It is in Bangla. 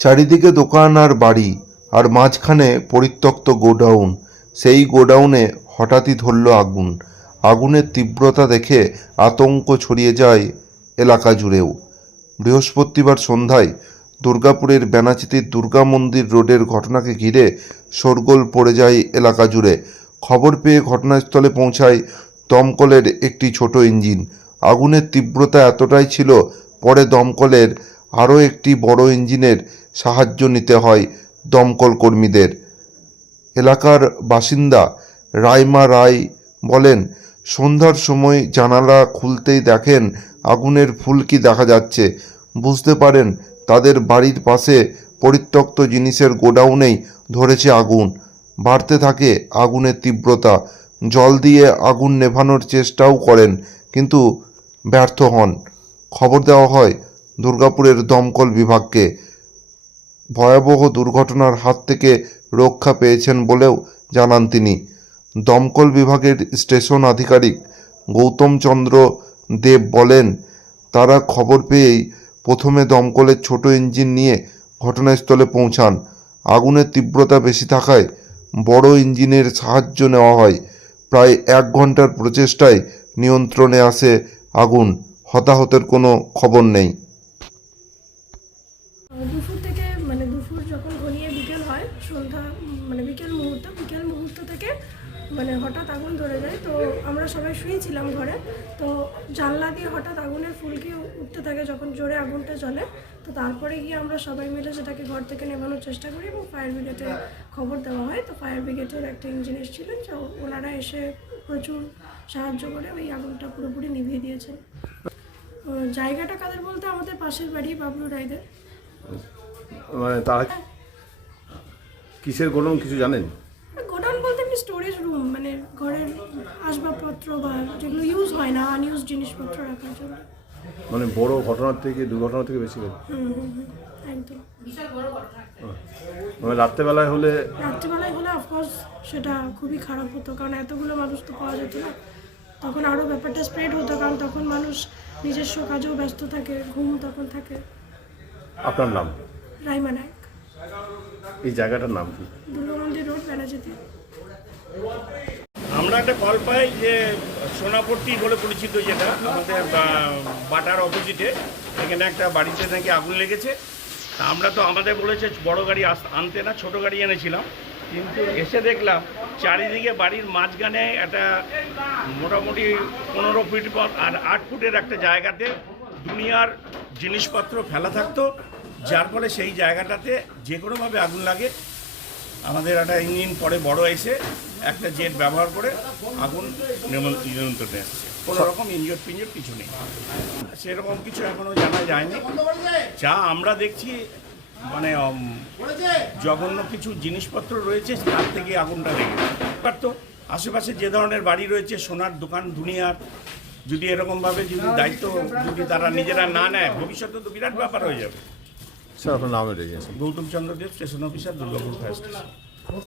চারিদিকে দোকান আর বাড়ি, আর মাঝখানে পরিত্যক্ত গোডাউন। সেই গোডাউনে হঠাৎই ধরল আগুন। আগুনের তীব্রতা দেখে আতঙ্ক ছড়িয়ে যায় এলাকা জুড়েও। বৃহস্পতিবার সন্ধ্যায় দুর্গাপুরের বেনাচিতির দুর্গা মন্দির রোডের ঘটনাকে ঘিরে শোরগোল পড়ে যায় এলাকা জুড়ে। খবর পেয়ে ঘটনাস্থলে পৌঁছায় দমকলের একটি ছোট ইঞ্জিন। আগুনের তীব্রতা এতটাই ছিল, পরে দমকলের আরও একটি বড় ইঞ্জিনের সাহায্য নিতে হয় দমকল কর্মীদের। এলাকার বাসিন্দা রাইমা রায় বলেন, সন্ধ্যার সময় জানালা খুলতেই দেখেন আগুনের ফুলকি দেখা যাচ্ছে। বুঝতে পারেন তাদের বাড়ির পাশে পরিত্যক্ত জিনিসের গোডাউনেই ধরেছে আগুন। বাড়তে থাকে আগুনের তীব্রতা। জল দিয়ে আগুন নেভানোর চেষ্টাও করেন, কিন্তু ব্যর্থ হন। খবর দেওয়া হয় দুর্গাপুরের দমকল বিভাগকে। ভয়াবহ দুর্ঘটনার হাত থেকে রক্ষা পেয়েছেন বলেও জানান তিনি। দমকল বিভাগের স্টেশন আধিকারিক গৌতম চন্দ্র দেব বলেন, তারা খবর পেয়েই প্রথমে দমকলের ছোট ইঞ্জিন নিয়ে ঘটনাস্থলে পৌঁছান। আগুনের তীব্রতা বেশি থাকায় বড় ইঞ্জিনের সাহায্য নেওয়া হয়। প্রায় 1 ঘন্টার প্রচেষ্টায় নিয়ন্ত্রণে আসে আগুন। হতাহতের কোনো খবর নেই। দুপুর থেকে দুপুর যখন ঘনিয়ে বিকেল হয়, সন্ধ্যা বিকেল মুহূর্ত থেকে হঠাৎ আগুন ধরে যায়। তো আমরা সবাই শুয়েছিলাম ঘরে। তো জানলা দিয়ে হঠাৎ আগুনের ফুলকি উঠতে থাকে যখন জোরে আগুনটা জ্বলে। তো তারপরে গিয়ে আমরা সবাই মিলে সেটাকে ঘর থেকে নেভানোর চেষ্টা করি এবং ফায়ার ব্রিগেডে খবর দেওয়া হয়। তো ফায়ার ব্রিগেডের একটা ইঞ্জিন এসেছিলেন, তো ওনারা এসে প্রচুর সাহায্য করে ওই আগুনটা পুরোপুরি নিভিয়ে দিয়েছেন। জায়গাটা কাদের বলতে আমাদের পাশের বাড়ি বাবলু রায়দের। তারা কিসের গোডাউন কিছু জানেন? গোডাউন বলতে এমনি স্টোরেজ রুম, ঘরের আসবাবপত্র বা যেগুলো ইউজ হয় না, আনইউজ জিনিসপত্র রাখার জন্য। বড় ঘটনার থেকে দুর্ঘটনা থেকে বেশি করে একদম। রাত্রেবেলায় হলে অফকোর্স সেটা খুবই খারাপ হতো, কারণ এতগুলো মানুষ তো পাওয়া যেত না। তখন আরও ব্যাপারটা স্প্রেড হতো, কারণ তখন মানুষ নিজস্ব কাজেও ব্যস্ত থাকে, ঘুম তখন থাকে। আপনার নাম? রাইমা নায়ক। এই জায়গাটার নাম কি? দুর্গা মন্দির রোড, বেনাচিতি। আমরা একটা কল পাই যে সোনাপট্টি বলে পরিচিত, যেটা আমাদের বাটার অপোজিটে, এখানে একটা বাড়িতে নাকি আগুন লেগেছে। তা আমরা তো আমাদের বলেছে বড় গাড়ি আনতে না, ছোট গাড়ি এনেছিলাম। কিন্তু এসে দেখলাম চারিদিকে বাড়ির মাঝখানে একটা মোটামুটি 15 ফিট পথ আর 8 ফুটের একটা জায়গাতে দুনিয়ার জিনিসপত্র ফেলা থাকতো, যার ফলে সেই জায়গাটাতে যে কোনোভাবে আগুন লাগে। আমাদের একটা ইঞ্জিন পরে বড় এসে একটা জেট ব্যবহার করে আগুন নিয়ন্ত্রণে আসছে। কোনো রকম ইঞ্জর পিঞ্জর কিছু নেই, সেরকম কিছু এখনও জানা যায়নি। যা আমরা দেখছি জঘন্য কিছু জিনিসপত্র রয়েছে, তার থেকে আগুনটা লেগেছে। তো আশেপাশে যে ধরনের বাড়ি রয়েছে, সোনার দোকান দুনিয়ার, যদি এরকমভাবে দায়িত্ব তারা নিজেরা না নেয়, ভবিষ্যতে তো বিরাট ব্যাপার হয়ে যাবে। স্যার আপনার নামে রেখেছেন? Gautam Chandra Deb, station officer, Durgapur fire station.